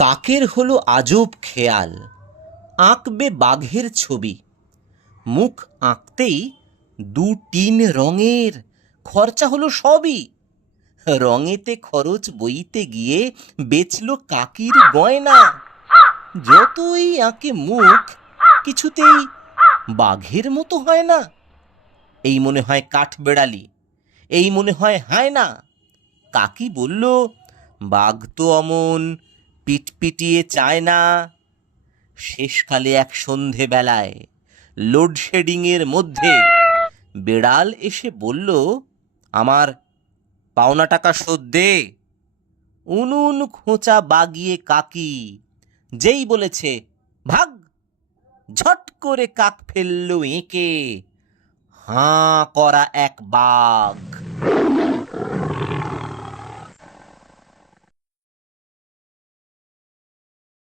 কাকের হলো আজব খেয়াল, আঁকবে বাঘের ছবি। মুখ আঁকতেই 2-3 রঙের, খরচা হলো সবই। রঙেতে খরচ বইতে গিয়ে বেচল কাকির গয়না। যতই আঁকে মুখ, কিছুতেই বাঘের মতো হয় না। এই মনে হয় কাঠবেড়ালি, এই মনে হয় হায়না। কাকি বলল, বাঘ তো অমন পিটপিটিয়ে চায় না। শেষকালে এক সন্ধেবেলায় লোডশেডিংয়ের মধ্যে বেড়াল এসে বলল, আমার পাওনা টাকা শোধ দে। উনুন খোঁচা বাগিয়ে কাকি যেই বলেছে ভাগ, ঝট করে কাক ফেলল এঁকে হাঁ করা এক বাঘ।